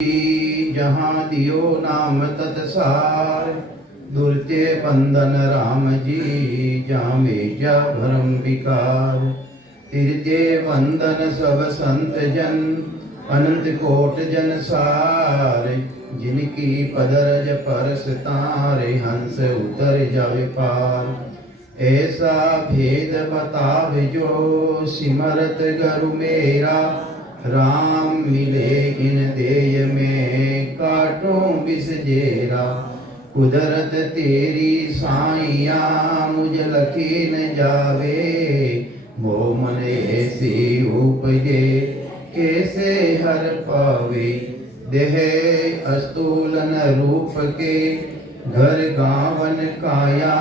जहाँ दियो नाम तत्सार, दुर्ते बंधन राम जी, जामे जा भरम विकार। तिरते वंदन सब संत जन, अनंत कोट जन सार। जिनकी पदरज परस तारे, हंस उतर जावे पार। ऐसा भेद बतावे जो, सिमरत गरु मेरा। राम मिले इन देय में, काटों बिस जेरा। कुदरत तेरी साइया, मुझ लखी न जावे। मोह मन ऐसी उपजे, कैसे हर पावे। देह अस्तूलन रूप के, घर गावन काया।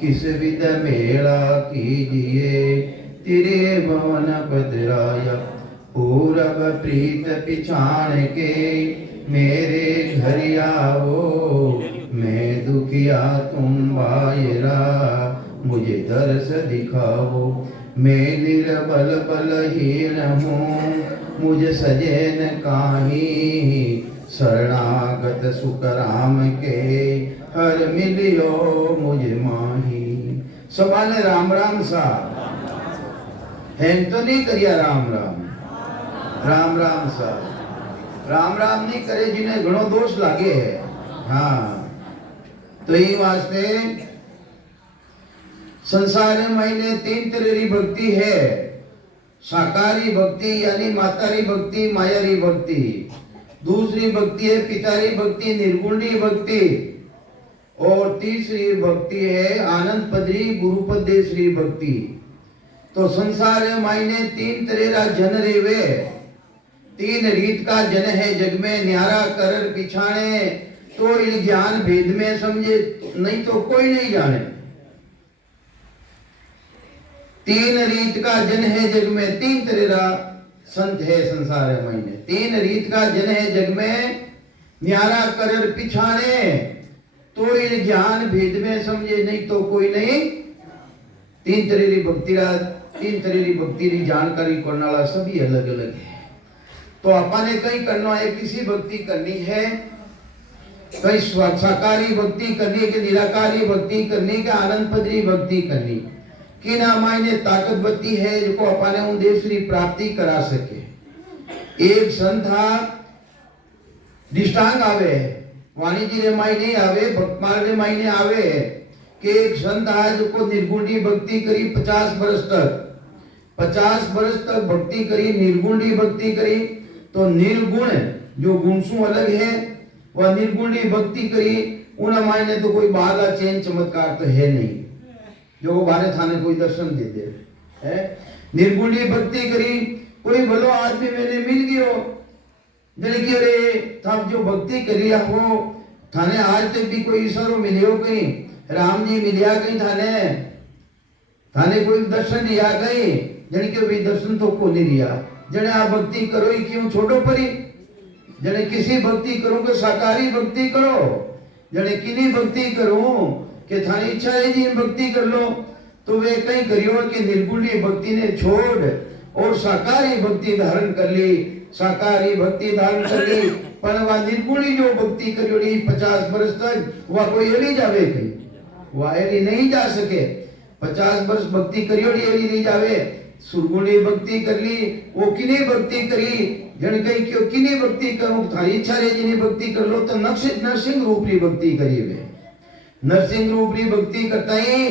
किस विध मेला कीजिए, तेरे भवन पधराया। पूरब प्रीत पिछाण के, मेरे घर आओ। मैं दुखिया तुम बायरा, मुझे दर्श दिखाओ। मैं निर्बल बलहीन हूँ, मुझ सजैन काही। शरणागत सुख राम के, हर मिलियो मुझ माही। सवाल राम राम सा है तो नहीं करिया राम राम। राम राम सा राम राम नहीं करे जिन्हें घणो दोष लागे है। हाँ, तो ये वास्ते संसार में तीन तरह की भक्ति है। साकारी भक्ति यानी मातारी भक्ति, मायारी भक्ति। दूसरी भक्ति है पितारी भक्ति, निर्गुणी भक्ति। और तीसरी भक्ति है आनंद पदरी गुरुपदेश्वरी भक्ति। तो संसार मायने तीन तरह का जन रेवे। तीन रीत का जन है जग में, न्यारा करर पिछाणे। तो इन ज्ञान भेद में समझे, नहीं तो कोई नहीं जाने। तीन रीत का जन है जग में, तीन तरह का संत है संसार मायने। तीन रीत का जन है जग में, न्यारा करर पिछाणे। तो इन ज्ञान भेद में समझे, नहीं तो कोई नहीं। तीन तरह की भक्ति, तीन तरह की भक्ति की जानकारी करने वाला सभी अलग अलग है। तो अपने कहीं करना है, किसी भक्ति करनी है, कहीं साकारी भक्ति करनी है, कि निराकारी भक्ति करनी, कि आनंद पदरी भक्ति करनी। कि ना मायने ताकत भक्ति है जो अपने उन देवश्री प्राप्ति करा सके। एक संत था, दिष्टांग आवे, वाणिज्य रे मायने आवे, भक्तमाल रे मायने आवे। कि एक संत है जो निर्गुणी भक्ति करी 50 वर्ष तक। 50 वर्ष तक भक्ति करी, निर्गुणी भक्ति करी। तो निर्गुण जो गुण से अलग है, वह निर्गुणी भक्ति करी। उन मायने तो कोई बाहर चैन चमत्कार तो है नहीं जो वो बारे थाने कोई दर्शन दे दे है। निर्गुणी भक्ति करी, कोई भलो आदमी मैंने मिल गयो, जने कि अरे था जो भक्ति करी हो थाने आज तक भी कोई ईश्वर मिलियो, कहीं राम जी मिलिया, कहीं थाने कोई दर्शन दिया, कहीं जने कि भी दर्शन तो को नहीं दिया। जने आप भक्ति करो ही क्यों छोड़ो परी। जने किसी भक्ति करो कि साकारी भक्ति करो, जने किनी भक्ति करूं कि थानी इच्छा है जी भक्ति कर लो। तो वे कहीं करियो कि निर्गुणी भक्ति ने छोड़ और साकारी भक्ति धारण कर ली। साकारी भक्ति धारण कर ली, पर वह निर्गुणी जो भक्ति करियोड़ी 50 वर्ष तक, वह कोई एली जावे, कहीं वह एली नहीं जा सके। 50 वर्ष भक्ति करियोड़ी एली नहीं जावे। सुरगुणी भक्ति कर ली, वो किने भक्ति करी, जन कहीं क्यों किने भक्ति करूं, थारी इच्छा रे जिने भक्ति कर लो। तो नरसिंह रूपी भक्ति करिए वे। नरसिंह रूपी भक्ति करता ही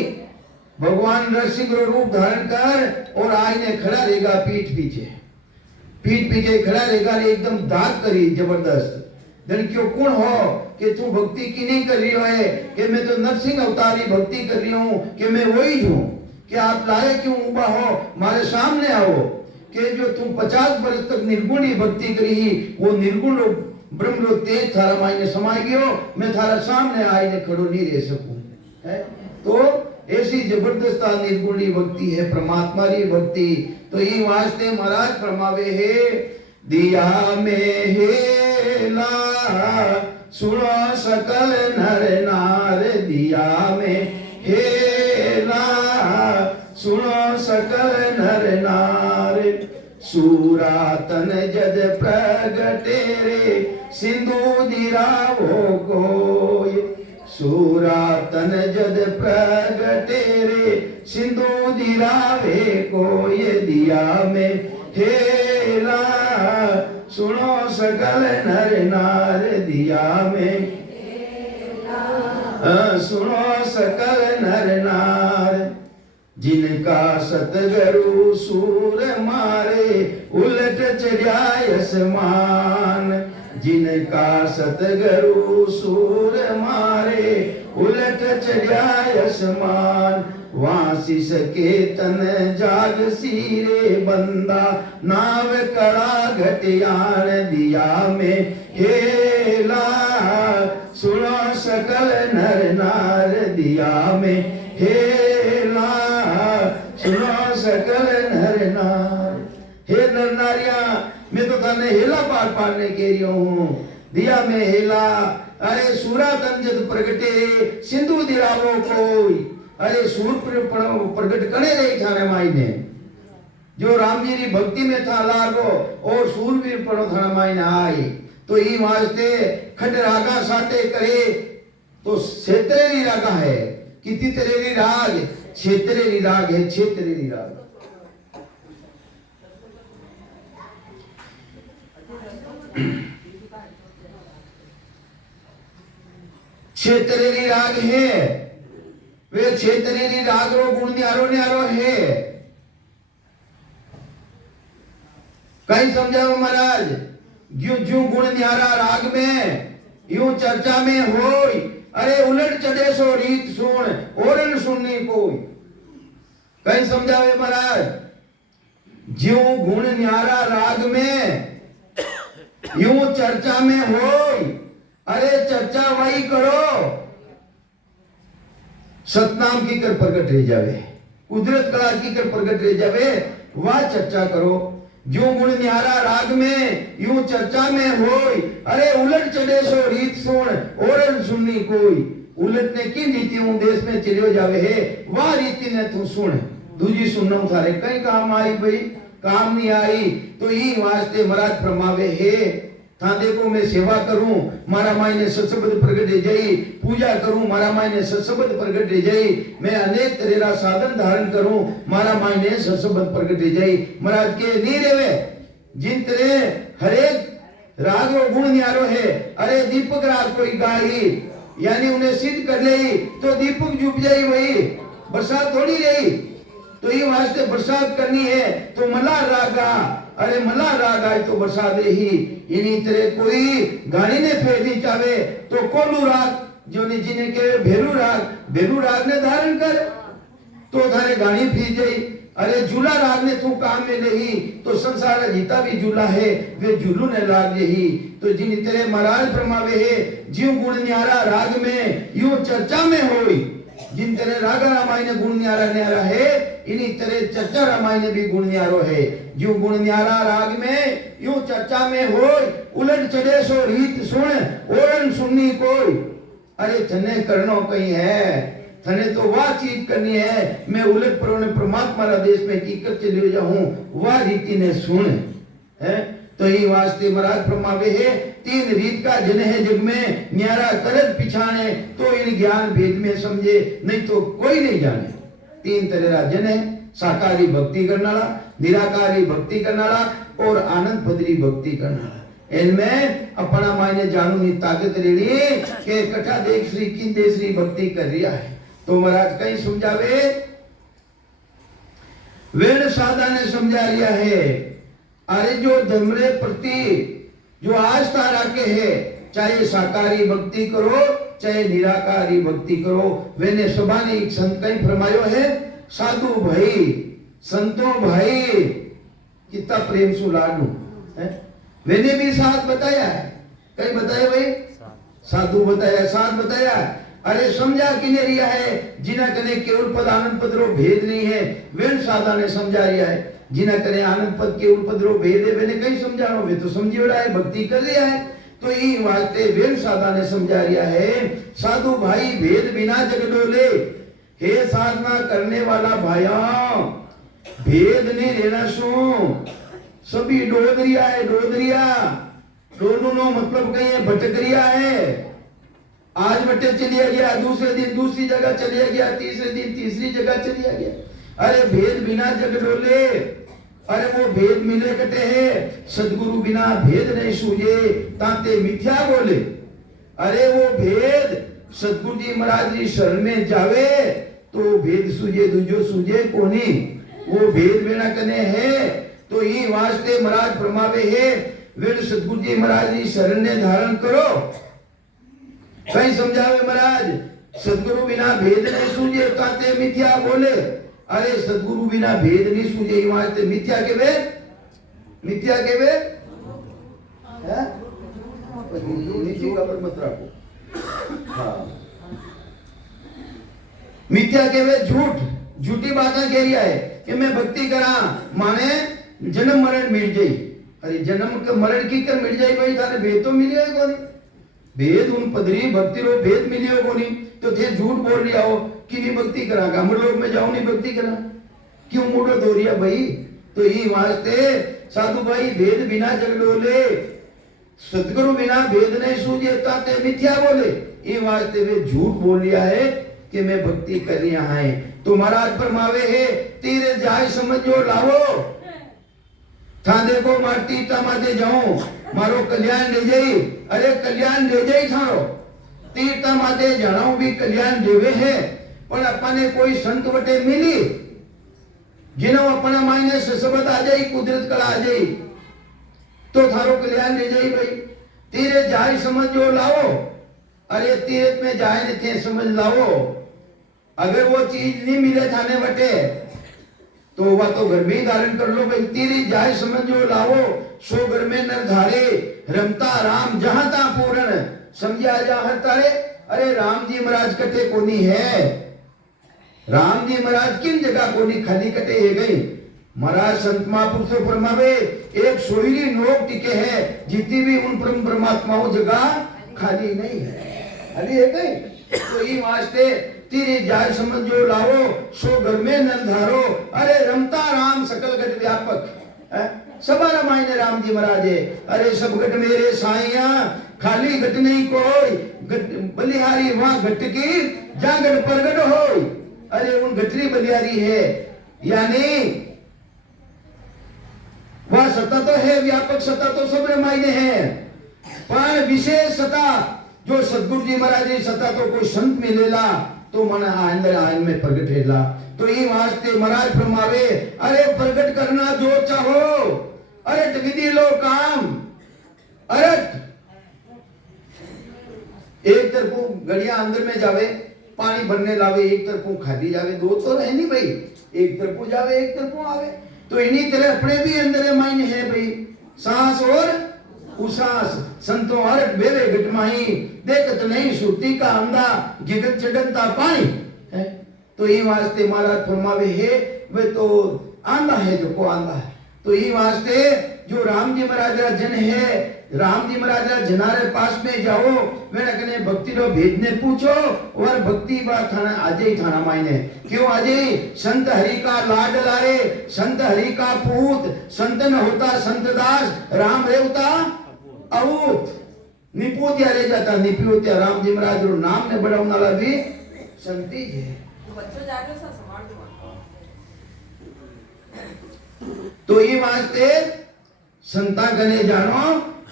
भगवान नरसिंह रूप धारण कर और आईने खड़ा रहेगा पीठ पीछे खड़ा रहेगा, एकदम दाग करी जबरदस्त। जन क्यों कौन हो कि तू भक्ति की नहीं कर रही है, कि मैं तो नरसिंह अवतारी भक्ति कर रही हूँ, कि मैं वही हूँ, कि आप लाए क्यों उबा हो, मारे सामने आओ। कि जो तू 50 वर्ष तक निर्गुणी भक्ति करी, वो निर्गुण ब्रह्म तेज थारा मायने समाय गयो, मैं थारा सामने आईने खड़ो नहीं रह सकूं है। तो ऐसी जबरदस्त निर्गुणी भक्ति है, परमात्मा की भक्ति। तो ये वास्ते महाराज फरमावे है, दिया में हेला सुनो सकल नर नार। दिया में हेला सुनो सकल नर नार। सूरा तन जद प्रगटे रे सिंधु दिरावो कोय। सूरा तन जद प्रगटे रे सिंधु दिरावे कोय। दिया में हेला सुनो सकल नर नार। दिया में सुनो सकल नर नार। जिनका सतगुरु सूर मारे उलट चढ़ा आसमान। जिनका सतगुरु सूर मारे उलट चढ़ा आसमान। वासी सके तन जाग सीरे बंदा नाव कड़ा घटियान। दिया में हेला सुनो सकल नर नार। दिया में हेला सुनो सकल नर नार। हे नर नारिया मैं तो थाने हेला पार पारने के रही हूँ। दिया में हेला अरे सूरा तंजत प्रगटे सिंधु दिरावो कोई। अरे सूर प्रगट करे रही थाने मायने जो राम जी की भक्ति में था लागो और सूरवीर पड़ो थाने मायने आई। तो ई वास्ते खट रागा साटे करे तो क्षेत्रेरी रागा है कि तितरेरी राग क्षेत्रेरी राग है। क्षेत्रेरी राग क्षेत्रेरी राग है। वे क्षेत्रेरी राग रो गुण न्यारो न्यारो है। कहीं समझाओ महाराज जो जो गुण न्यारा राग में यूं चर्चा में होई। अरे उलट चढ़े सो रीत सुन और सुननी कोई। कहीं समझावे महाराज जो गुण न्यारा राग में यूं चर्चा में होई। अरे चर्चा वही करो सतनाम की कर प्रकट रह जावे कुदरत कला की कर प्रकट रह जावे वह चर्चा करो। जो गुण न्यारा राग में यूं चर्चा में होई। अरे उलट चढ़े सो रीत सुन और सुननी कोई। उलट ने किन रीतियों देश में चलियो जावे है वह रीति ने तू सुन। दूजी सुनना थारे कहीं काम आई भाई काम नहीं आई। तो ई वास्ते महाराज फरमावे है था देखो मैं सेवा करूं मारा मायने सत्सबद प्रगट जाई। पूजा करूं मारा मायने सत्सबद प्रगट जाई। मैं अनेक तरह साधन धारण करूं मारा मायने सत्सबद प्रगट जाई। महाराज के नहीं रेवे जिन तरह हरेक राग रो गुण न्यारो है। अरे दीपक राग कोई गाई यानी उन्हें सिद्ध कर ले तो दीपक जुब जाई वही बरसात थोड़ी रही। तो ये वास्ते बरसात करनी है तो मला रागा। अरे मला राग आए तो बरसात ही। इन्हीं तरह कोई गाड़ी ने फेरनी चाहे तो कोलू राग जो ने जिन्हें के भेरू राग ने धारण कर तो थारे गाड़ी फीर जाई। अरे झूला राग ने तू काम में नहीं तो संसार जीता भी झूला है वे झूलू ने लाग यही। तो जिन तरह महाराज फरमावे है जीव गुण न्यारा राग में यूं चर्चा में होई। जिन तरह राग रामायण गुण न्यारा न्यारा है इन्हीं तरह चर्चा रामायण भी गुण न्यारो है। जो गुण न्यारा राग में यूं चर्चा में होई। उलट चढ़े सो रीत सुन और सुननी कोई। अरे थने करनो कहीं है थने तो वह चीज करनी है। मैं उलट परमात्मा रा देश में की कर चले जाऊं वह रीति ने सुन है। तो ये वास्ते महाराज फरमावे है तीन रीत का जन है जग में न्यारा करत पिछाने तो इन ज्ञान भेद में समझे नहीं तो कोई नहीं जाने। तीन तरह जन है साकारी भक्ति करने वाला निराकारी भक्ति करने वाला और आनंद पदरी भक्ति करने वाला। इनमें अपना मायने जानू नी ताकत रेड़ी के कठा देख श्री किन देशरी भक्ति कर रिया है। तो महाराज कहीं समझावे वेद साधा ने समझा लिया है। अरे जो धर्मरे प्रति जो आस्था रखे है चाहे साकारी भक्ति करो चाहे निराकारी भक्ति करो। वेने सभाने एक संत कहीं फरमायो है साधु भाई संतो भाई कितना प्रेम सु लाडू है। वेने भी साथ बताया है कहीं बताया भाई साधु बताया साथ बताया। अरे समझा किने रिया है जिना कने केवल पद आनंद पद रो भेद नहीं है वेन साधा ने समझा रिया है। जिना कने आनंद पद केवल पद रो भेद है वेने कहीं समझानो वे तो समझी रहा है भक्ति कर लिया है। तो ई वास्ते वेन साधा ने समझा रिया है साधु भाई भेद बिना जग डोले। हे साधना करने वाला भाइयों भेद नहीं लेना सो सभी डोदरिया है, डोदरिया दोनों नो मतलब कहीं है भटकरिया है। आज बटे चलिया गया, दूसरे दिन दूसरी जगह चलिया गया, तीसरे दिन तीसरी जगह चलिया गया। अरे भेद बिना जग डोले, अरे वो भेद मिले कटे है, सदगुरु बिना भेद नहीं सूझे ताते मिथ्या बोले। अरे वो भेद सदगुरु जी महाराज जी शरण में जावे तो भेद सूझे, दूजो सूझे कोनी। वो भेद बिना कने है तो ही वास्ते महाराज फरमावे है वे सदगुरु जी महाराज जी शरण ने धारण करो। कहीं समझावे महाराज सदगुरु बिना भेद नहीं सूझे ताते मिथ्या बोले। अरे सदगुरु बिना भेद नहीं सूझे वास्ते मिथ्या के वे, मिथ्या के वे है नीचे का पर मत रखो। हाँ मिथ्या के वे झूठ, झूठी बातें कह रहा है कि मैं भक्ति करा माने जन्म मरण मिट जाई। अरे जन्म का मरण की कर मिट जाई भाई, थाने भेद तो मिले कोनी, भेद उन पदरी भक्ति रो भेद मिलियो कोनी तो थे झूठ बोल रिया हो कि नहीं भक्ति करा, गामड़ लोग में जाओ नहीं भक्ति करा, क्यों मोड़ो दो रिया भाई। तो ये वास्ते साधु भाई भेद बिना जग डोले, सदगुरु बिना भेद नहीं सूझे ताते मिथ्या बोले। ये वास्ते वे झूठ बोल रिया है कि मैं भक्ति कर रिया है। तो महाराज फरमावे है तीरे जाय समझो लावो, था देखो माटी तमाते जाऊं मारो कल्याण ले जाई। अरे कल्याण ले जाई थारो, तीर्थ माते जनाऊ भी कल्याण देवे है, पर अपने कोई संत वटे मिली जिन्हों अपना मायने से सबद आ जाई, कुदरत कला आ जाई तो थारो कल्याण ले जाई भाई। तीरे जाय समझो लाओ, अरे तीर्थ में जाए न थे समझ लाओ। अगर वो चीज नहीं मिले थाने वटे तो वह तो घर में ही धारण कर लो भाई। तीरी जाय समझो लाओ सो घर में नर धारे, रमता राम जहां ता पूर्ण समझा जा हर तारे। अरे राम जी महाराज कटे कोनी है, राम जी महाराज किन जगह कोनी खाली कटे है गई। महाराज संत महापुरुषों फरमावे एक सोईली नोक टिके है जितनी भी उन परमात्माओं जगह खाली नहीं है, खाली है गई। तो ये वास्ते तीरे जाय समझो लाओ सो घर में नल धारो। अरे रमता राम सकल घट व्यापक, सबारा मायने राम जी महाराज है। अरे सब घट मेरे साइया खाली घट नहीं कोई, बलिहारी वहां घट की जागट प्रगट हो। अरे उन घटरी बलिहारी है, यानी वह सत्ता तो है, व्यापक सत्ता तो सब मायने है, पर विशेष सत्ता जो सदगुरु जी महाराज जी सत्ता तो कोई संत मिलेला तो मन अंदर आयन में प्रगट हेला। तो ये वास्ते महाराज फरमावे अरे प्रगट करना जो चाहो, अरे विधि लो काम। अरे एक तरफों गड़िया अंदर में जावे पानी भरने लावे, एक तरफों खादी जावे, दो तो रहे नहीं भाई, एक तरफों जावे एक तरफों आवे। तो इन्हीं तरह अपने भी अंदर मायने है भाई, सांस और उसास संतों अर्थ बेवे घटमाही देखत नहीं सुरती का अंधा गिगत चढ़ता पानी है। तो ये वास्ते महाराज फरमावे है वे तो आंधा है जो को आंधा है। तो ये वास्ते जो राम जी महाराज जन है, राम जी महाराज जनारे पास में जाओ वे कने भक्ति रो भेदने पूछो और भक्ति बात थाना आजे ही थाना मायने क्यों आजे संत हरि का लाड लारे, संत हरि का पूत, संत न होता संत दास, राम रेवता अवूत निपुतिया रह जाता, निपुतिया राम जी महाराज रो नाम ने बढ़ाने वाला भी संती है। तो ये वास्ते संता गने जानो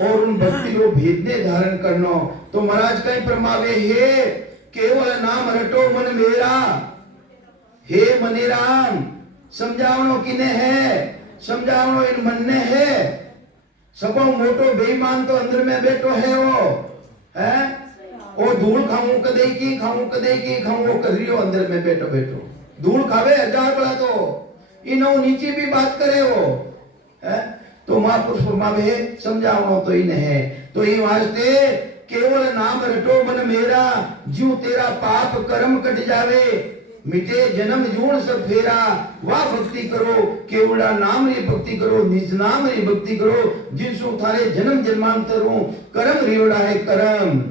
और उन भक्ति को भेदने धारण करनो। तो महाराज कहीं फरमावे है केवल नाम रटो मन मेरा, हे मनी राम समझावनो किने है, समझावनो इन मन ने है। सबो मोटो बेईमान तो अंदर में बैठो है वो है, वो धूल खाऊं कदे की खाऊं कदे की खाऊं वो कर रियो अंदर में बैठो बैठो धूल खावे हजार बड़ा तो इनो नीचे भी बात करे वो है। तो महापुरुष फरमावे समझाओ तो इन है। तो ये वास्ते केवल नाम रटो मन मेरा, ज्यों तेरा पाप कर्म कट जावे, मिटे जन्म जून सब फेरा। वाह भक्ति करो केवड़ा नाम री भक्ति करो, निज नाम री भक्ति करो, जिनसु थारे जन्म जन्मांतरों कर्म रियोड़ा है कर्म।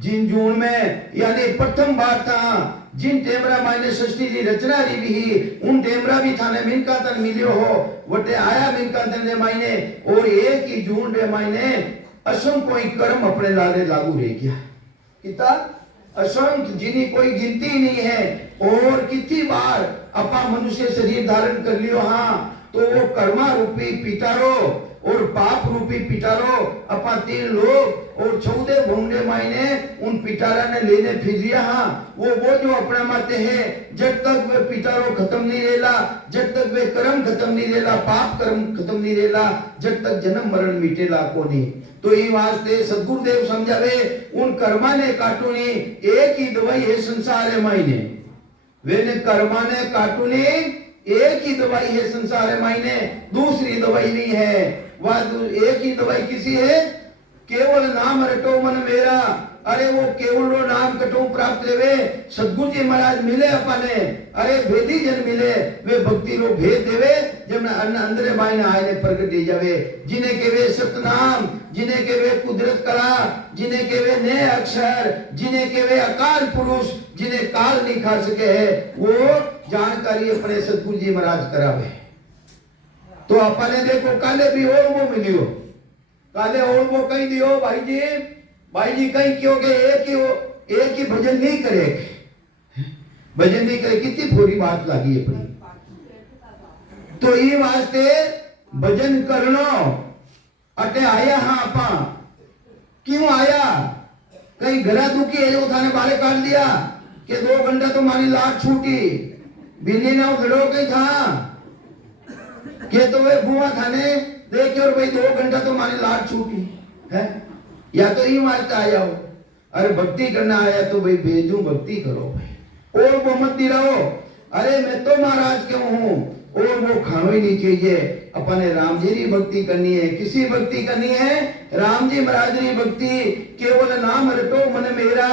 जिन जून में यानी प्रथम बार था जिन टेमरा मायने सृष्टि की रचना री भी उन टेमरा भी थाने मिनका तन मिलियो हो वटे आया मिनका तन रे मायने और एक ही जून रे मायने असंख्य कोई कर्म अपने लारे लागू रह गया किता असंख्य जिनी कोई गिनती नहीं है और कितनी बार अपा मनुष्य शरीर धारण कर लियो हाँ तो वो कर्मा रूपी पिटारो और पाप रूपी पिटारो अपा 3 लोग और 14 भोंगने मायने उन पिटारा ने लेने फिर लिया हाँ वो जो अपना माते हैं जब तक वे पिटारो खत्म नहीं रहेला जब तक वे कर्म खत्म नहीं रहेला पाप कर्म खत्म नहीं रहेला जब तक जन्म मरण मिटेला को नहीं तो ये वास्ते सदगुरुदेव समझावे उन कर्मा ने काटू नहीं एक ही दवाई है संसार है मायने वे ने कर्मा ने काटू नहीं एक ही दवाई है संसार मायने दूसरी दवाई नहीं है वह एक ही दवाई किसी है केवल नाम रटो मन मेरा अरे वो केवल नाम कटो प्राप्त लेवे सदगुरु जी महाराज मिले अपने अरे भेदी जन मिले वे भक्ति रो भेद देवे जब अंदरे मायने आए प्रगट दे जावे जिन्हें के वे सतनाम जिन्हें के वे कुदरत कला जिन्हें के वे नए अक्षर जिन्हें के वे अकाल पुरुष जिन्हें काल नहीं खा सके है वो जानकारी अपने सदगुरु जी महाराज करावे तो अपने देखो काले भी और वो मिलियो काले और वो कहीं दियो भाई जी कहीं क्यों के एक ही भजन नहीं करे भजन नहीं करे कितनी थोड़ी बात लगी अपनी तो ये वास्ते भजन करनो अटे आया हाँ अपा क्यों आया कहीं घरा दुखी है जो थाने बारे काट दिया कि 2 घंटा तो मारी लाट छूटी बिल्ली ना खड़ो कहीं था के तो वे बुआ थाने देखे और भाई 2 घंटा तो मारी लाट छूटी है या तो ये वास्ते आया हो अरे भक्ति करना आया तो भाई भेजू भक्ति करो भाई और वो मत दिलाओ अरे मैं तो महाराज क्यों हूँ और वो खानो ही नहीं चाहिए अपने राम जी की भक्ति करनी है किसी भक्ति करनी है राम जी महाराज की भक्ति केवल नाम रटो मन मेरा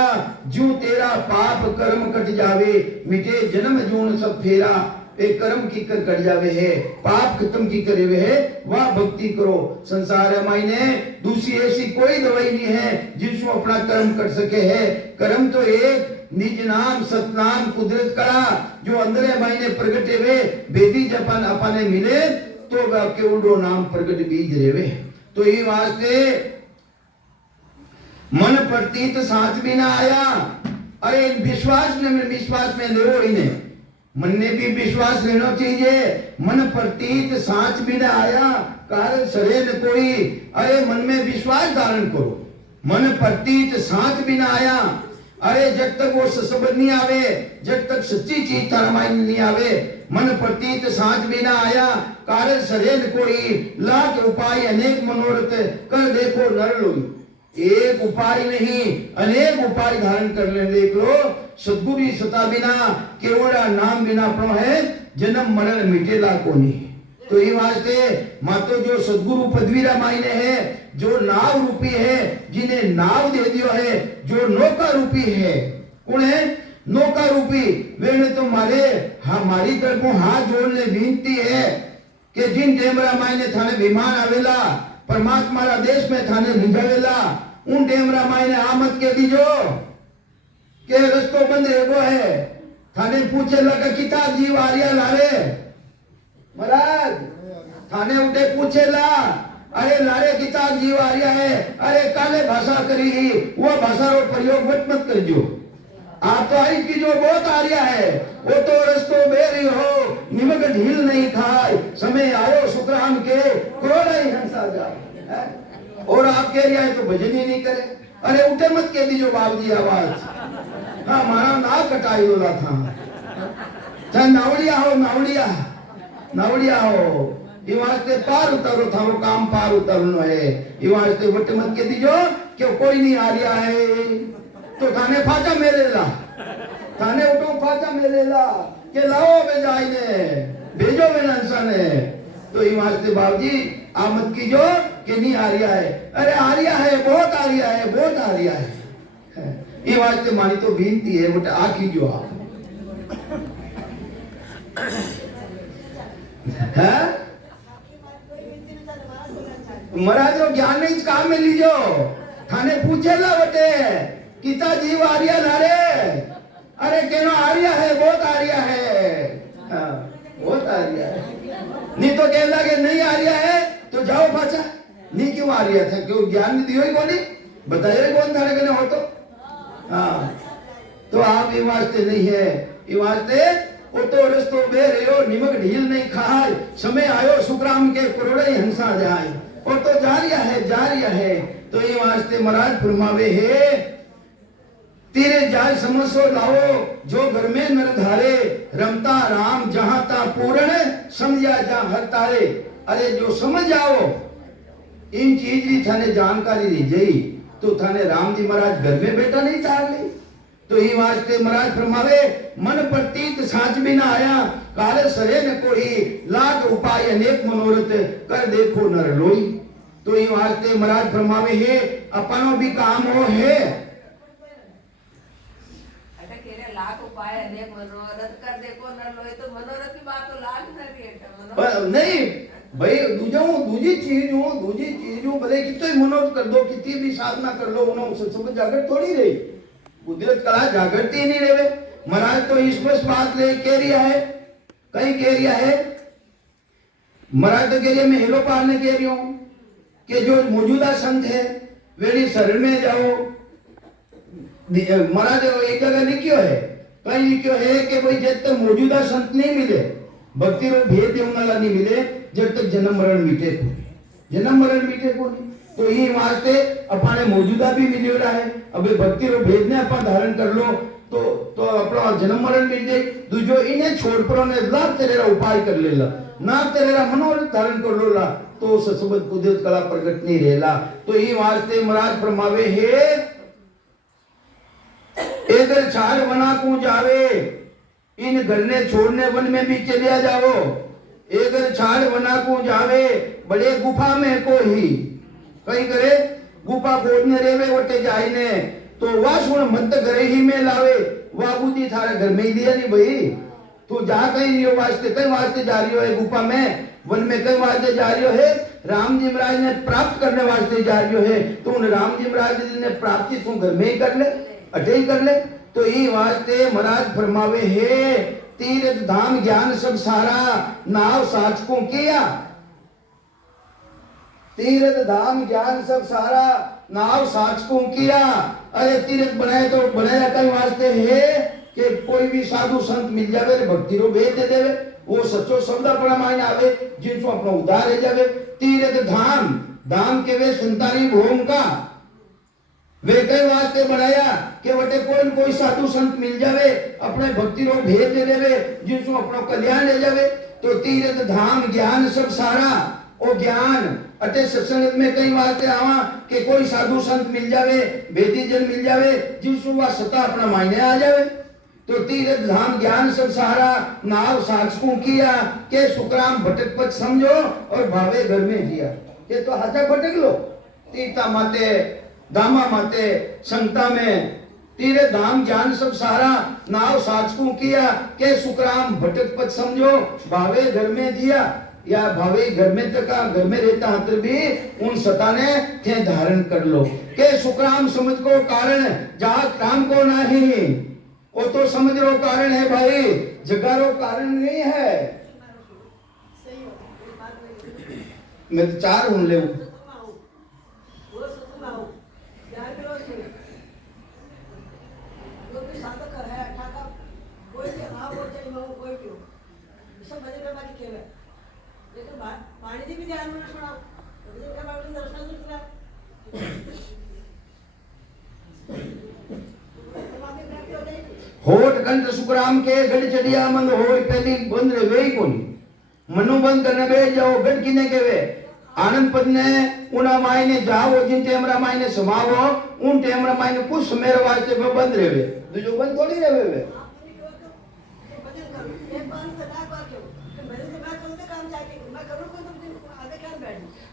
जू तेरा पाप कर्म कट जावे मिटे जन्म जून सब फेरा एक कर्म की कर कट जावे है पाप खत्म की करे हुए है वह भक्ति करो संसार है मायने दूसरी ऐसी कोई दवाई नहीं है जिसमें अपना कर्म कर सके है कर्म तो एक निज नाम सतनाम कुदरत कला जो अंदर मायने प्रगटे हुए बेदी जपन अपने मिले तो वह के उल्डो नाम प्रगट बीज रेवे तो ये वास्ते मन प्रतीत साथ भी ना आया अरे विश्वास में ले इन्हें मन ने भी विश्वास लेना चाहिए मन प्रतीत साच भी ना आया कारण शरीर कोई अरे मन में विश्वास धारण करो मन प्रतीत साच भी ना आया अरे जब तक वो सबद नहीं आवे जब तक सच्ची चीज थारा माइंड नहीं आवे मन प्रतीत साच भी ना आया कारण शरीर कोई लाख उपाय अनेक मनोरथ कर देखो नर लोग एक उपाय नहीं अनेक उपाय धारण कर ले देख लो सदगुरु सता बिना केवल नाम बिना अपनो है जन्म मरण मिटेला को नहीं तो ये वास्ते मातो जो सदगुरु पदवीरा मायने है जो नाव रूपी है जिन्हें नाव दे दियो है जो नौका रूपी है कौन है नौका रूपी वे तो मारे हमारी तरफ हाथ जोड़ने विनती है कि जिन टेमरा मायने थाने विमान आवेला परमात्मा रा देश में थाने निजावेला उन टेमरा मायने आमद के दीजो के रस्तो बंद एगो है थाने पूछे लगा किताब जीव आर्या लारे महाराज थाने उठे पूछे ला अरे लारे किताब जीव आर्या है अरे काले भाषा करी ही वो भाषा रो प्रयोग मत कर जो आप तो आई की जो बहुत आर्या है वो तो रस्तो बेरी हो निमक ढील नहीं खाए समय आयो शुक्राम के क्रोध ही हंसा जाए और आप कह रहा है तो भजन ही नहीं करे अरे उठे मत कह दीजो बाप जी आवाज हाँ मारा ना कटाई बोला था नावड़िया हो ये वास्ते पार उतारो थारो काम पार उतारनो है ये वास्ते वट मत कह दीजो क्यों कोई नहीं आ रहा है तो थाने फाचा मेरे ला थाने उठो फाचा मेरे ला के लाओ बेजाई ने भेजो वे इंसान है तो ये वास्ते बाबूजी आमद की जो कि नहीं आ रहा है अरे आ रहा है बहुत आ रहा है बहुत आ रहा है ये वास्ते मानी तो विनती है बट आखी जो आप है महाराज जो ज्ञान नहीं काम में लीजो थाने पूछे ला बटे किता जीव आ रहा ना रे अरे केनो आर्या है, बहुत आर्या है, हाँ, बहुत आर्या है। नहीं तो कह लगे नहीं आर्या है तो जाओ पाचा, नहीं क्यों आर्या था, क्यों ज्ञान नहीं दियो ही कोनी, बताइए कौन थारे कने हो तो, हाँ। तो आप ये वास्ते नहीं है, ये वास्ते वो तो रस्तो बे रहो, निमक ढील नहीं खाए, समय आयो सुखराम के करोड़े हंसा जाए, वो तो जारिया है, जारिया है। तो ये वास्ते महाराज फरमावे है, तेरे जाय समसो लाओ, जो घर में नर धारे, रमता राम जहां ता पूर्ण, समझा जा हर तारे। अरे जो समझ जाओ इन चीज की थाने जानकारी दी जाई, तो थाने राम जी महाराज घर में बैठा नहीं चार ले। तो ही वास्ते महाराज फरमावे, मन प्रतीत साँच भी ना आया, काले सरे न कोई, लाख उपाय अनेक मनोरथ, कर देखो नर लोई। तो ही वास्ते महाराज फरमावे है, अपनो भी काम हो है, लाख उपाय अनेक मनोरथ, कर देखो नर लोई। तो मनोरथ की बात तो लाख नहीं, नहीं भाई, दूजी चीज हूँ भले कितने मनोरथ कर दो, कितनी भी साधना कर लो, उन्होंने सब जागृत थोड़ी रही, कुदरत कला जागृति नहीं रहे। महाराज तो स्पष्ट बात ले कह रिया है, कहीं कह रिया है महाराज, तो कह रही है मैं हेलो पार ने कह रही हूँ कि जो मौजूदा संत है वे शरण में जाओ। महाराज एक जगह लिखियो है, कहीं लिखियो है कि भाई जब तक मौजूदा संत नहीं मिले, भक्ति रो भेद देवनाला नहीं मिले, जब तक जन्म मरण मिटे को, जन्म मरण मिटे को नहीं। तो ये वास्ते अपने मौजूदा भी मिल रहा है, अब भक्ति रो भेद ने अपन धारण कर लो तो अपना जन्म मरण मिल जाए। दूजो इन्हें छोड़ पर ने लाभ तेरेरा उपाय कर लेला, ना तेरेरा मनोरथ धारण कर लोला, तो ससुबत कुदरत कला प्रकट नहीं रहेला। तो ये वास्ते महाराज फरमावे है, इधर चार वना को जावे, इन घर ने छोड़ने वन में भी चलिया जाओ। इधर चार वना को जावे, बड़े गुफा में को ही कहीं करे, गुफा खोदने रेवे वटे जाई ने, तो वह सुन मत घरे ही में लावे, वह बुद्धि थारे घर में ही दिया नहीं भाई। तो जा कहीं नहीं हो वास्ते, कई वास्ते जा रही हो है गुफा में, वन में कई वास्ते जा रही हो है, राम जी महाराज ने प्राप्त करने वास्ते जा रही हो है, तो उन राम जी महाराज ने प्राप्ति तू घर में ही कर ले, अटे ही कर ले। तो ये वास्ते महाराज फरमावे है, तीर्थ धाम ज्ञान सब सारा, नाव साचकों किया। तीर्थ धाम ज्ञान सब सारा, नाव साचकों किया। अरे तीर्थ बनाए तो बनाया कई वास्ते है कि कोई भी साधु संत मिल जावे, भक्ति रो भेद दे देवे, वो सच्चो शब्द अपना मायने आवे, जिनको अपना उद्धार हो जावे। तीर्थ धाम, धाम के वे संतानी भूम का वे कई वास्ते बनाया कि वटे कोई साधु संत मिल जावे, अपने भक्ति रो भेद दे देवे, जिसको अपना कल्याण ले जावे। तो तीर्थ धाम ज्ञान सब सारा, ओ ज्ञान अटे सत्संग में कई वास्ते आवा कि कोई साधु संत मिल जावे, वेदी जन मिल जावे, जिसको वह सता अपना मायने आ जावे। तो तीर्थ धाम ज्ञान सब सारा, नाव साचकों किया, के सुखराम भटक पथ समझो और भावे घर में जिया। ये तो हाथा भटक लो, तीर्था माते दामा माते संता में, तीर्थ धाम ज्ञान सब सारा, नाव साचकों किया, के सुखराम भटक पथ समझो, भावे घर में जिया। या भावे घर में तक घर में रहता हतर भी उन सता ने थे धारण कर लो, के सुखराम समझ को कारण जात राम को नहीं, वो तो समझ रो कारण है भाई, जगारो कारण नहीं है। मैं तो चार हूं ले पानी भी ध्यान में सुना, होठ कंठ सुखराम के गढ़ चढ़िया मन होय, पहली बंद रे वे कोनी, मनु बंद करने बे जाओ, गढ़ किने के वे आनंद पद ने उना मायने जाओ, जिन टेमरा मायने समावो, उन टेमरा मायने कुछ मेरे वास्ते बंद रे वे, दूजो बंद थोड़ी रे वे।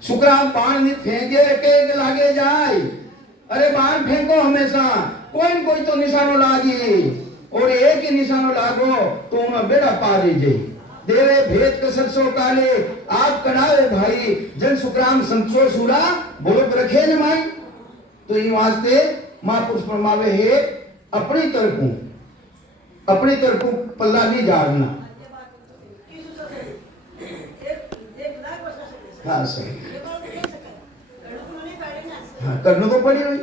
सुखराम बाण नहीं फेंके के लागे जाए, अरे बाण फेंको हमेशा, कोई तो निशानो लागी, और एक ही निशानो लागो तो उन्हें बेड़ा पार ही जाए। देवे भेद कसर सो काले, आप कड़ावे भाई, जन सुखराम संतोष सूरा बोल रखे न माई। तो ये वास्ते महापुरुष फरमावे है, अपनी तरफ अपनी तरफ को पल्ला नहीं झाड़ना। हाँ सही, हाँ करना तो पड़ी भाई।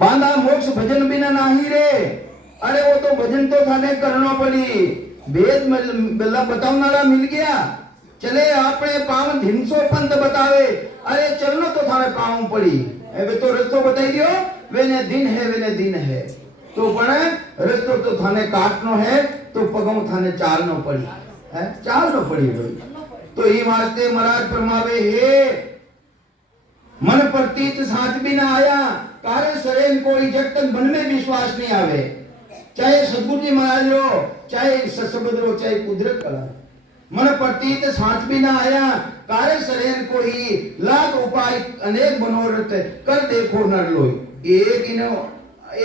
बांधा मोक्ष भजन बिना नाही रे। अरे वो तो भजन तो थाने करना पड़ी। वेद बेला बतावनारा मिल गया, चले अपने पाव धिनसो पंथ बतावे। अरे चलनो तो थाने पाव पड़ी। वे तो रस्तो बताई दियो, वेने दिन है, वेने दिन है तो बने रस्तो तो थाने काटनो है, तो पगों थाने चालनो पड़ी है, चालनो पड़ी भाई। तो ही वास्ते महाराज फरमावे हे मन प्रतीत साथ भी ना आया, कारण शरीर कोई जब तक मन में विश्वास नहीं आवे, चाहे सदगुरु जी महाराज हो, चाहे सशब्द हो, चाहे कुदरत कला, मन प्रतीत साथ भी ना आया, कार्य शरीर को ही लाख उपाय अनेक मनोरथ कर देखो नर लोई।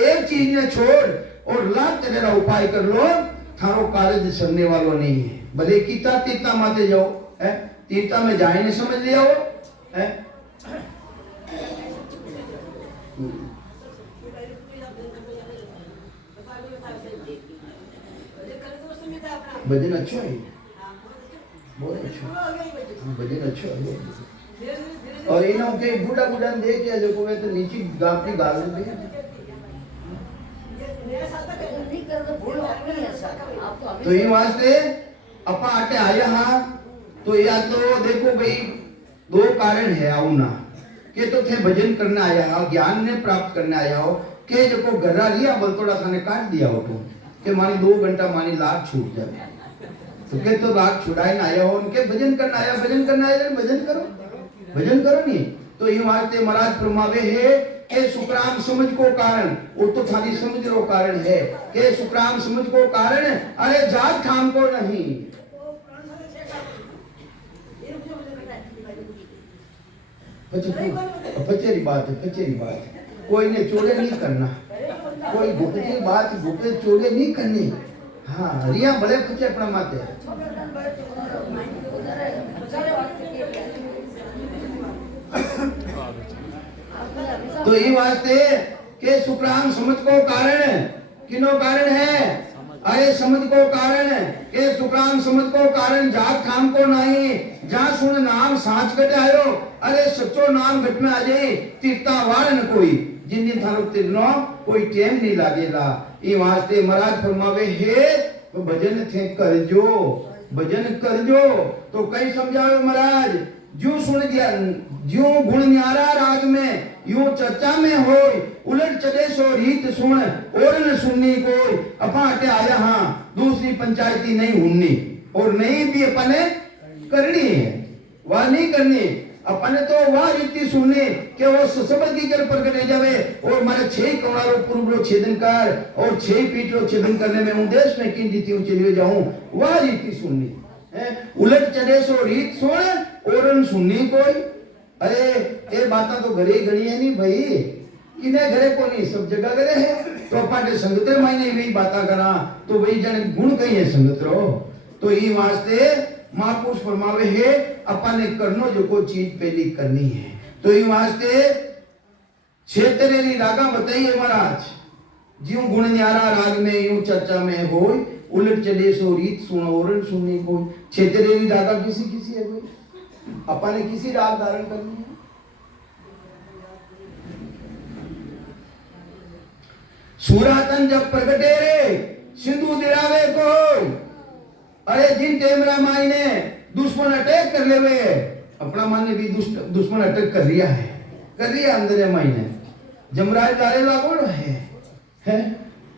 एक चीज ने छोड़ और लाख तेरा उपाय कर लो, थारो कार्य सरने वालों नहीं है। भले कीता तीर्था माते जाओ है, तीर्था में जाए नहीं समझ लिया हो है। भजन अच्छा है, बहुत अच्छा भजन अच्छा है। और इन्हों के बूढ़ा बूढ़ा देख के जो कोई तो नीचे गापनी गाल दे तो ये वास्ते अपा आटे आया हाँ। तो या तो देखो भाई दो कारण है आउना के तो थे भजन करने आया हो, ज्ञान ने प्राप्त करने आया हो, के जो को गर्रा लिया बलतोड़ा थाने काट दिया हो तो के मानी 2 घंटा मानी लाख छूट जाए तो के तो लाख छुड़ाई ना आया हो, उनके भजन करना आया, भजन करना आया, भजन करो, भजन करो नहीं। तो ये वास्ते महाराज फरमावे है के सुखराम समझ को कारण, वो तो थारी समझ रो कारण है के सुखराम समझ को कारण, अरे जात खाम को नहीं। पचेरी बात है, पचेरी बात है, कोई ने चोरे नहीं करना, कोई गुप्ती बात गुप्ते चोरे नहीं करनी। हाँ रिया भले पचे अपना माते। तो ये वास्ते के सुखराम समझ को कारण, किनो कारण है, अरे समझ को कारण के सुखराम समझ को कारण, जात खाम को नहीं, जहाँ सुन नाम सांच कटे आयो, अरे सच्चो नाम घट में आ जाए, तीर्था वार न कोई, जिन दिन थारो तिरनो कोई टेम नहीं लागेला। ये वास्ते महाराज फरमावे हे तो भजन थे करजो, भजन करजो। तो कई समझावे महाराज, जो सुन गया जो गुण न्यारा राग में, यूं चर्चा में हो, उलट चले सो रीत सुन और न सुननी कोई। अपा हटे आया हाँ, दूसरी पंचायती नहीं हुन्नी, और नहीं भी अपने करनी है, वह नहीं करनी अपने तो वह रीति सुनने कि वो सबद की कर प्रकट जावे, और मारे 6 कौड़ारो पूर्व छेदन कर और 6 पीठ रो छेदन करने में उद्देश्य में किन रीति चलिए जाऊं, वह रीति सुननी है। उलट चले सो रीत सुन और सुननी कोई। अरे ये बात तो घरे गणी है नहीं भाई, किने घरे को नहीं, सब जगह घरे है। तो अपने संगत मायने भी बात करा तो भाई जन गुण कहीं है संगत रो। तो ये वास्ते महापुरुष फरमावे है अपने करनो जो को चीज पहली करनी है। तो ये वास्ते क्षेत्रेरी रागा बताइए महाराज, ज्यों गुण न्यारा राग में यूं चर्चा में हो, उलट चले सो रीत सुन और सुननी कोई। क्षेत्रेरी रागा किसी किसी है कोई, अपने किसी राग धारण करनी है। सूरातन जब प्रगटे रे सिंधु दिरावे को, अरे जिन टेमरा माई ने दुश्मन अटैक कर लेवे, अपना माने भी दुश्मन अटैक कर लिया है, कर लिया अंदर माई ने, जमराज दारे लागोड़ है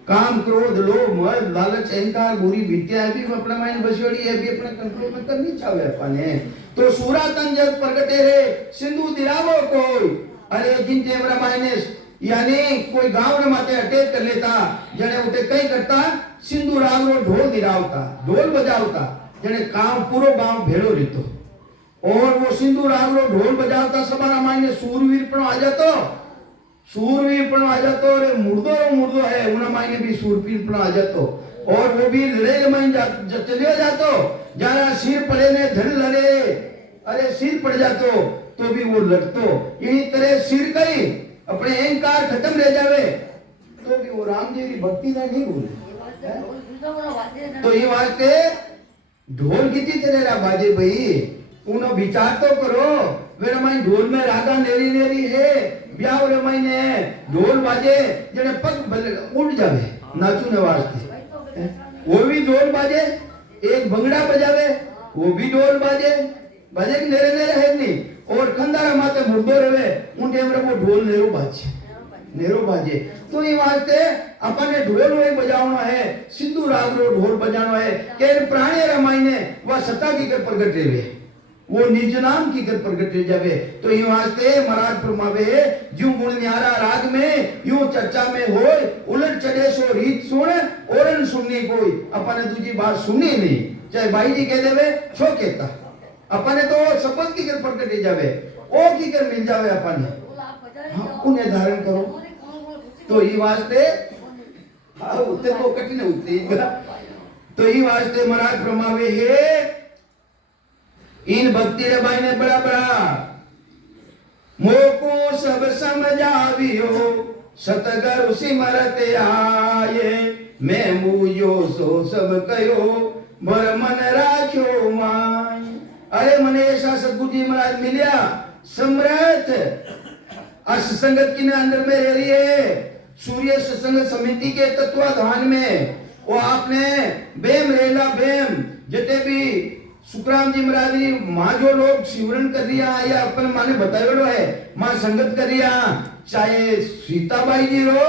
काम क्रोध लोभ मद लालच अहंकार बुरी विद्या भी अपना माइन बसोड़ी है, भी अपने कंट्रोल में करनी चाहे अपने। तो सूरातन जब प्रगटे रे सिंधु दिरावो कोई, अरे जिन टेमरा माई ने यानी कोई गांव ने माते अटैक कर लेता, जने उठे कई करता सिंधु राग रो ढोल दिरावता, ढोल बजावता, जने काम पूरो गांव भेड़ो रहतो, और वो सिंधु राग रो ढोल बजावता सबारा मायने सूरवीर पण आ जातो, सूरवीर पण आ जातो, रे मुर्दो है उना मायने भी सूरवीर पण आ जातो, और वो भी लड़े मायने चलियो जातो, जरा सिर पड़े ने धड़ लड़े, अरे सिर पड़ जातो तो भी वो लड़तो। यही तरह सिर कई अपने अहंकार खत्म रह जावे तो भी वो राम जी की भक्ति ना नहीं भूले। तो ये वास्ते ढोल कितनी तेरा बाजे भाई उनो विचार तो करो वे रमाई ढोल में राधा नेरी नेरी है ब्याह रमाई ने ढोल बाजे जने पग उड़ जावे नाचू ने वास्ते वो भी ढोल बाजे एक भंगड़ा बजावे वो भी ढोल बाजे बाजे के नेरे नेरे है नहीं और खंदारा माते मुर्दो रहे उन टाइम रे वो ढोल नेरो बाजे तो ये वास्ते अपने ढोल वही बजावना है सिंधु राग रो ढोल बजाना है के प्राणी रमाई ने वह सत्ता की कर प्रगट रे वो निज नाम की कर प्रगट रे जावे तो ये वास्ते महाराज फरमावे जो गुण न्यारा राग में यूं चर्चा में होय उलट चढ़े सो रीत सुन औरन सुननी कोई अपने दूसरी बात सुनी नहीं चाहे भाई जी कह देवे सो कहता अपने तो शपथ की कर प्रगट रे जावे ओ की कर मिल जावे अपने उन्हें धारण करो तो ये वास्ते हाँ उतने को कठिन होती तो ये वास्ते महाराज फरमावे है इन भक्ति रे भाई ने बड़ा बड़ा मोको सब समझावियो सतगुरु सिमरत आए मैं मुझो सो सब कयो बर मन राख्यो माय अरे मने ऐसा सतगुरु जी महाराज मिलिया समर्थ अस संगत की अंदर में रह रही है सूर्य सत्संग समिति के तत्वाधान में वो आपने बेम रेला बेम जते भी सुखराम जी महाराज जी मां जो लोग शिवरण कर रिया या अपन माने बतायो है मां संगत कर रिया चाहे सीताबाई जी रो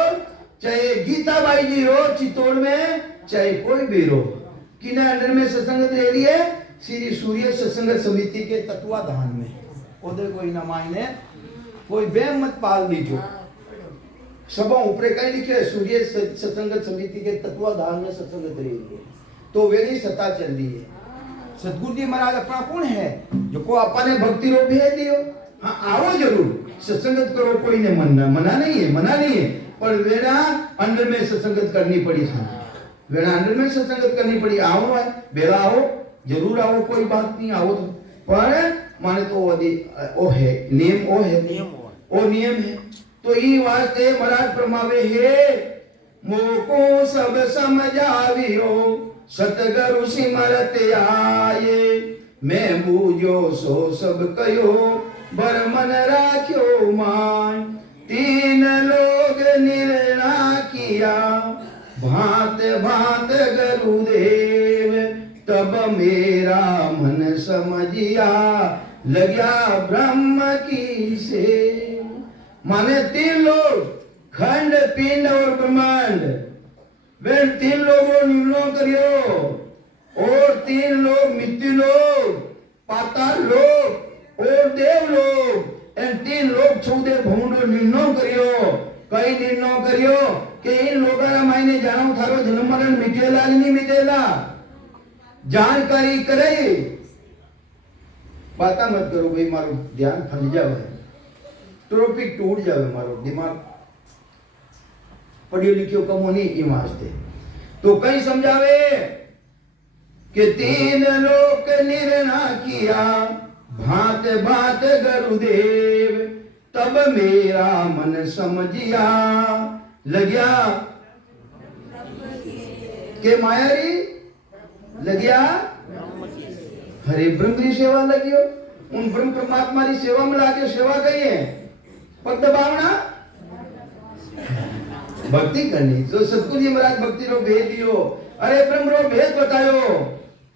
चाहे गीताबाई जी रो चित्तौड़ में चाहे कोई भी रो किने अंडर में सत्संगत रह रही है श्री सूर्य सत्संग समिति के तत्वाधान में ओदे कोई ना मायने कोई बेम मत पाल दीजो सबों ऊपर कहीं लिखे सूर्य सत्संग समिति के तत्वाधान में सत्संगत रही है तो वेरी सत्ता चल रही है सतगुरु जी महाराज अपना कौन है जो को अपने भक्ति रो भेज दियो हाँ आओ जरूर सत्संगत करो कोई ने मना नहीं है पर वेड़ा अंदर में सत्संगत करनी पड़ी वेड़ा अंदर में सत्संगत करनी पड़ी आओ है बेला आओ जरूर आओ कोई बात नहीं आओ तो पर माने तो ओ है नियम है तो ये वास्ते महाराज फरमावे है मोको सब समझावियो सतगुरु सिमरत आए मैं बूझो सो सब कयो बर मन राख्यो मान तीन लोग निर्णा किया भांत भांत गुरुदेव तब मेरा मन समझिया लग्या ब्रह्म की से माने तीन लोग खंड पिंड और ब्रह्मांड वे तीन लोगों निर्णय करियो और तीन लोग मृत्यु लोग पाताल लोग और देव लोग इन तीन लोग छुदे भूंडो निर्णय करियो कई निर्णय करियो कि इन लोगों का मायने जानो थारो जन्म मरण मिटेला नहीं मिटेला जानकारी करे बाता मत करो भाई मारो ध्यान फंस जावे टॉपिक टूट जावे मारो दिमाग पढ़ियो लिखियो कमो नहीं ई वास्ते तो कई समझावे कि तीन लोक निर्णय किया भांत भांत गुरुदेव तब मेरा मन समझिया लग्या के मायारी लग्या हरे ब्रह्म की सेवा लगियो उन ब्रह्म परमात्मा की सेवा में लाके सेवा करिए पग दबावना भक्ति करनी तो सतगुरु जी महाराज भक्ति रो भेद दियो अरे ब्रह्म रो भेद बतायो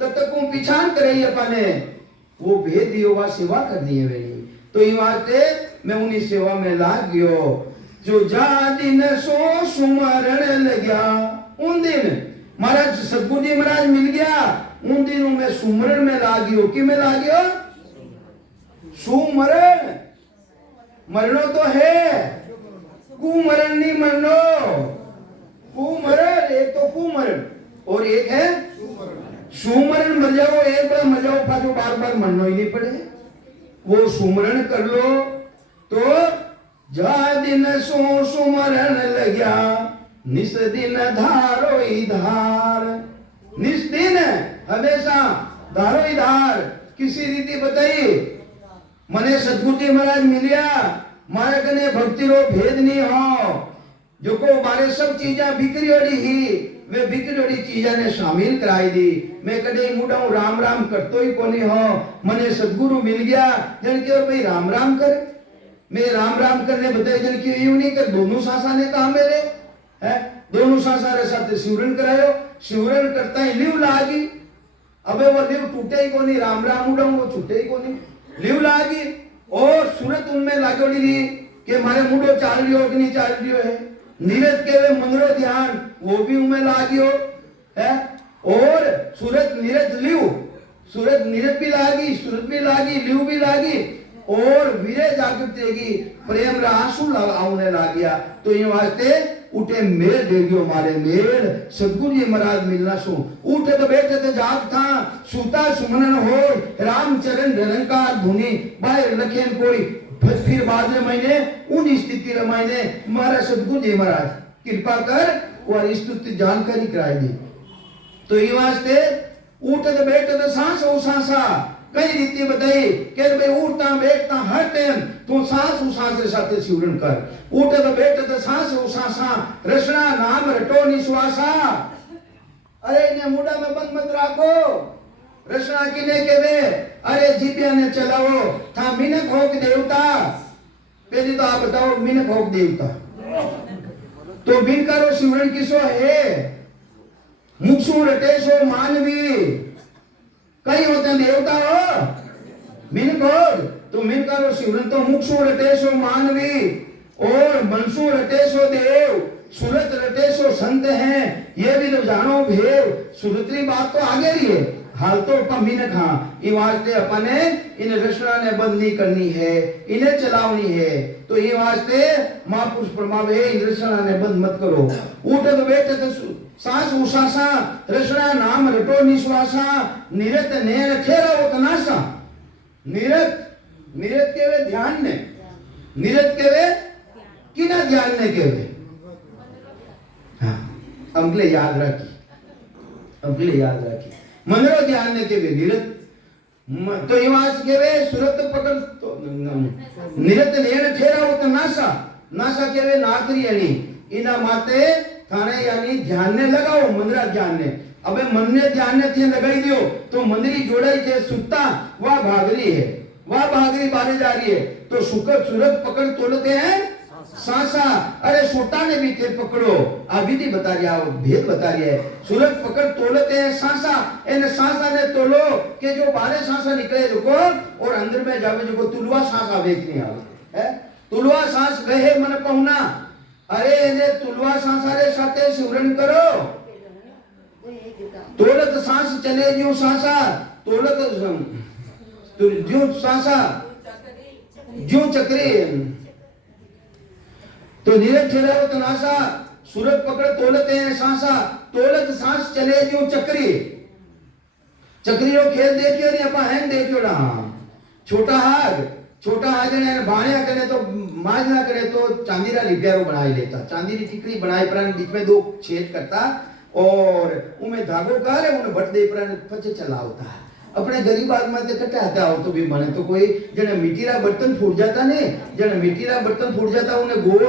तब तक को पिछान करे अपने वो भेद दियो वा सेवा करनी है मेरी तो ये वास्ते मैं उन्हीं सेवा में लाग गयो जो जा दिन सो सुमरण लग्या उन दिन महाराज सतगुरु जी महाराज मिल गया उन दिनों में सुमरण में लागियो कि में लागियो सुमरण मरणो तो है कुमरण नहीं मरनो कुमरण एक तो कुमरण और एक है सुमरण मर जाओ एक बार मर जाओ फिर बार बार मरनो ही नहीं पड़े वो सुमरण कर लो तो जा दिन सो सुमरण लग्या निस दिन धारो धार निस दिन हमेशा धारो धार किसी रीति बताइए मने सतगुरु जी महाराज मिलिया मारे कने भक्ति रो भेद नहीं हो जो को मारे सब चीजा बिक्री होड़ी ही वे बिगड़ी चीजा ने शामिल कराई दी। मैं कदे मुडा हूं राम राम करतो ही कोनी हो, मने सदगुरु मिल गया जन के और भाई राम राम कर। मैं राम राम करने बताए जन के यूं नहीं कर दोनों सासा ने कहा मेरे है, दोनों सासा रे साथ शिवरण करायो, शिवरण करता ही लिव लागी। अबे वो लिव टूटे ही कोनी, राम राम मुडा वो छूटे ही कोनी, लिव लागी। और सूरत उनमें लागोड़ी दी कि मारे मुडो चाल लियो कि नहीं चाल लियो है। नीरज के वे मंगरो ध्यान वो भी उनमें लागियो है। और सूरत नीरज लिव, सूरत नीरज भी लागी, सूरत भी लागी, लिव भी लागी। और वीरे जागृत देगी प्रेम रा आंसू आउने लागिया। तो ये वास्ते उठे मेल देगियो मारे मेल सदगुरु जी महाराज मिलना सु। उठे तो बैठे तो जाग था सूता सुमनन हो रामचरण निरंकार धुनी बाहर लखेन कोई। फिर बाद में मैंने उन स्थिति रमाइने मारा सदगुरु जी महाराज कृपा कर और स्तुति जानकारी कराई दी। तो ये वास्ते उठे तो बैठे तो सांस हो सांसा कई रीति बताई कि भाई उठता बैठता हर टाइम तू सांस उसांस के साथ शिवरण कर। उठे तो बैठे तो सांस उसांसा रसना नाम रटो निश्वासा। अरे ने मुंडा में बंद मत राखो, रसना किने के वे अरे जीबिया ने चलाओ था मिनक होक देवता। पहले तो आप बताओ मिनक होक देवता तो बिन करो शिवरण किसो है। मुक्षु रटेशो मानवी कई होते हैं देवता हो मिन कोड तो मिन करो शिवरण तो मुक्षु रटेशो मानवी और मनसु रटेशो देव सूरत रटेशो संत हैं। ये भी तो जानो भेव सूरतरी बात तो आगे रही है हाल तो कमी न खा। ये वास्ते अपने इन रचना ने बंद नहीं करनी है, इन्हें चलावनी है। तो ये वास्ते महापुरुष परमावे इन रचना ने बंद मत करो। उठे तो बैठे तो सांस उसासा रचना नाम रटो निश्वासा निरत नैन ठेरा वो तनासा। निरत निरत के वे ध्यान ने, निरत के वे किना ध्यान ने के वे। हाँ अगले याद रखी, अगले याद रखी मंदिरों ध्यान ने के वे निरत। तो युवास के वे सुरत पकड़ तो निरत नैन ठेरा वो तनासा, नासा के वे नाकरी यानी इना माते थाने यानी ध्यान ने लगाओ मंदिरा ध्यान ने। अबे मन ने ध्यान ने थे लगाई दियो तो मंदिरी जोड़ाई थे सुत्ता वह भागरी है, वह भागरी बारे जा रही है। तो सुकत सूरत पकड़ तोलते हैं सांसा। अरे सोटा ने भी थे पकड़ो अविधि बता रहा है, भेद बता रही है। सूरत पकड़ तोलते हैं सांसा, इन सांसा ने तोलो कि जो बारे सांसा निकले रुको और अंदर में जावे जो तुलवा सांसा बेचने आवे है। तुलवा सांस गए मन पहुना। अरे इन्हें तुलवा सांसारे साथे शिवरण करो। तोलत सांस चले जो सांसा तोलत जो सांसा जो चक्री। तो नीरज ठेरा तनासा सूरत पकड़ तोलते हैं सांसा तोलत सांस चले जो चक्री। चक्रियों खेल देखियो नहीं अपा हैन देखियो ना। छोटा हाथ ने बाणिया करे तो माजना करे तो चांदीरा रिपेयरो बनाई लेता। चांदीरी टिकड़ी बनाई पर बीच में 2 छेद करता और उमें धागो करे उन्हें भट दे पर पचे चलावता। अपने गरीब आदमी ते कटाता हो तो भी मने तो कोई जने मिट्टीरा बर्तन फूट जाता ने, जने मिट्टीरा बर्तन फूट जाता उन्हें गोल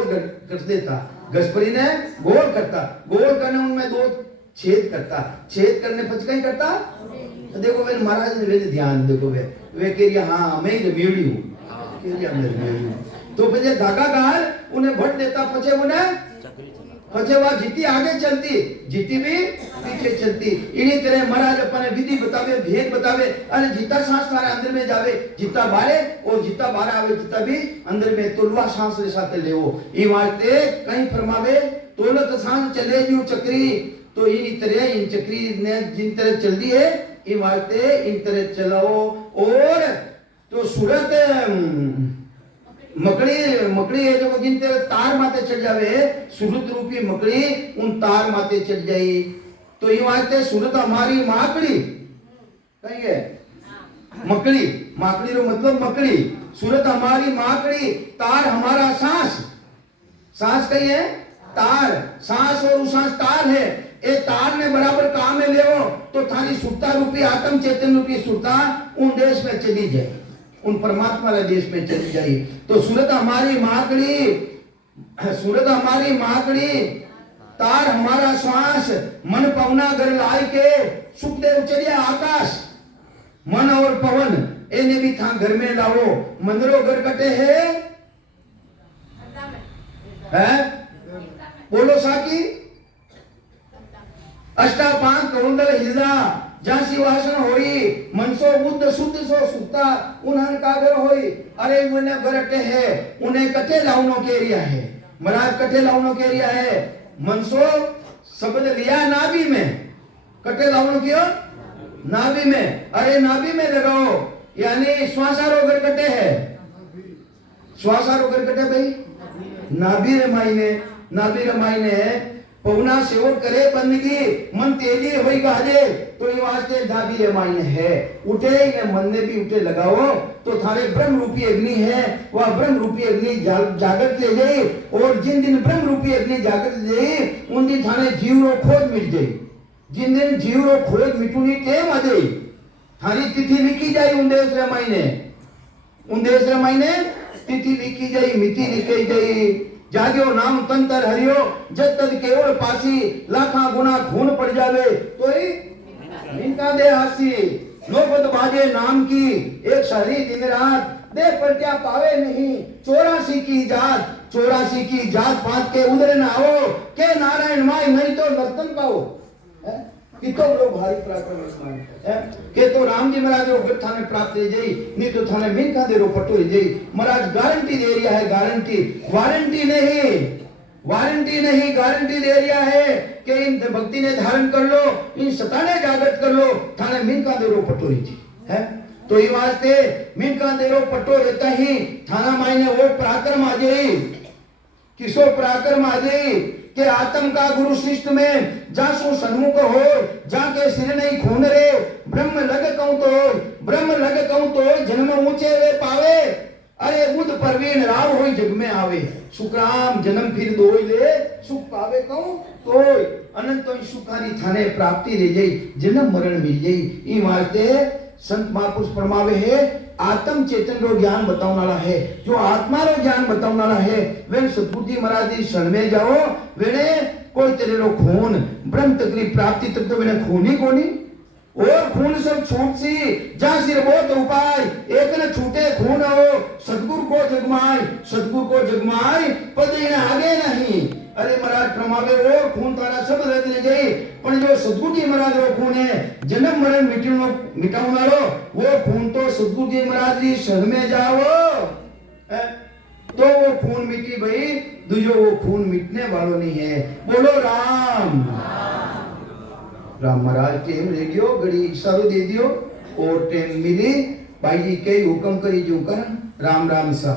कर देता। गसपरी ने गोल करता, गोल करने उनमें 2 छेद करता, छेद करने पच कहीं करता। तो देखो वे महाराज ने वे ध्यान देखो वे कह रही हाँ मैं ही मेड़ी हूँ तो पचे धागा गाल उन्हें भट देता। पचे उन्हें पचे वह जीती आगे चलती जीती भी पीछे चलती। इन्हीं तरह महाराज अपने विधि बतावे भेद बतावे। अरे जीता सांस थारे अंदर में जावे जीता बारे और जीता बारे आवे जीता भी अंदर में तुलवा सांस के साथ ले वो। ये वास्ते कहीं फरमावे तोलत सांस चले जो चक्री। तो इन तरह इन चक्री ने जिन तरह चल दी है ये वास्ते इन तरह चलाओ। और तो सूरत मकड़ी है जो जिन तरह तार माते चढ़ जावे सूरत रूपी मकड़ी उन तार माते चढ़ जाई। तो ये वास्ते सूरत हमारी माकड़ी कहीं है मकड़ी, माकड़ी रो मतलब मकड़ी। सूरत हमारी माकड़ी तार हमारा सांस, सांस कहीं है तार, सांस और उसांस तार है। ए तार ने बराबर काम में ले तो थारी सुरता रूपी आत्म चेतन रूपी सुरता उन देश में चली जाए, उन परमात्मा वाले देश में चली जाए। तो सूरत हमारी माकड़ी, सूरत हमारी माकड़ी तार हमारा श्वास मन पवना घर लाए के सुखदेव चलिया आकाश मन और पवन एने भी था घर में लाओ मंदिरों घर कटे है बोलो साकी अष्टापांग करुंडल हिलदा जासी वासन होई मनसो बुद्ध शुद्ध सो सुता उन्हन कागर होई अरे उन्हें गरटे है उन्हें कटे लाउनो के एरिया है महाराज कटे लाउनो के एरिया है मनसो शब्द लिया नाभि में कटे लाउनो क्यों नाभि में अरे नाभि में लगाओ यानी श्वासारो गर कटे है श्वासारो गर कटे भाई नाभि रे मायने पवना सेवक करे बंदगी मन तेजी होई गाजे तो ये वास्ते नाभि रे मायने है उठे ये मन ने भी उठे लगाओ तो थारे ब्रह्म रूपी अग्नि है वह ब्रह्म रूपी अग्नि जागृत ले जाए और जिन दिन ब्रह्म रूपी अग्नि जागृत ले जाए उन दिन थारे जीव रो खोज मिट जाए जिन दिन जीव रो खोज मिटुनी टेम आ जाए थारी तिथि लिखी जाए उन देश रे मायने तिथि लिखी जाए मिति लिखी जाए जाग्यो नाम तंतर हरियो जब तक केवल पासी लाखा गुना खून पड़ जावे तो ही इनका दे हासी नौबत बाजे नाम की एक शहरी दिन रात दे पर क्या पावे नहीं 84 की जात पात के उधर न आओ के नारायण माई नहीं तो नर्तन पाओ कितो लोग भारी पराक्रम है के तो राम जी महाराज रो थाने प्राप्त हो जाई नहीं तो थाने मिनका दे रो पटो हो जाई महाराज गारंटी दे रिया है वारंटी नहीं गारंटी दे रिया है कि इन भक्ति ने धारण कर लो इन सताने जागृत कर लो थाने मिनका दे रो पटो हो जाई है तो ये वास्ते मिनका दे रो पटो रहता ही थाना मायने वो पराक्रम आ जाई किसो पराक्रम आ जाई के आत्म का गुरु शिष्ट में जासु सन्मुख हो जाके सिर नहीं खून रे ब्रह्म लग कहूं तो जन्म ऊंचे वे पावे अरे बुद्ध परवीन राव होई जग में आवे सुखराम जन्म फिर दोई ले सुख पावे कहूं तो अनंत तो सुखारी थाने प्राप्ति ले जाई जन्म मरण मिल जाई ई वास्ते संत महापुरुष फरमावे है आत्म चेतन रो ज्ञान बताने वाला है जो आत्मा रो ज्ञान बताने वाला है वे सतगुरु जी महाराज जी शरण में जाओ वेने कोई तेरे रो खून ब्रह्म तक की प्राप्ति तक तो वेने खून ही कोनी और खून सब छूट सी जा सिर बहुत उपाय एक न छूटे खून हो सतगुरु को जगमाय पद इन आगे नहीं अरे महाराज प्रमावे वो खून तारा सब रद ले जाई पण जो सतगुरु जी महाराज रो खून है जन्म मरण मिटाउन वालो वो खून तो सतगुरु जी महाराज जी शरण में जाओ तो वो खून मिटी भाई दूजो वो खून मिटने वालों नहीं है बोलो राम महाराज टेम ले गयो घड़ी इशारो दे दियो और टेम मिली भाई जी के हुक्म करी जो कर राम सा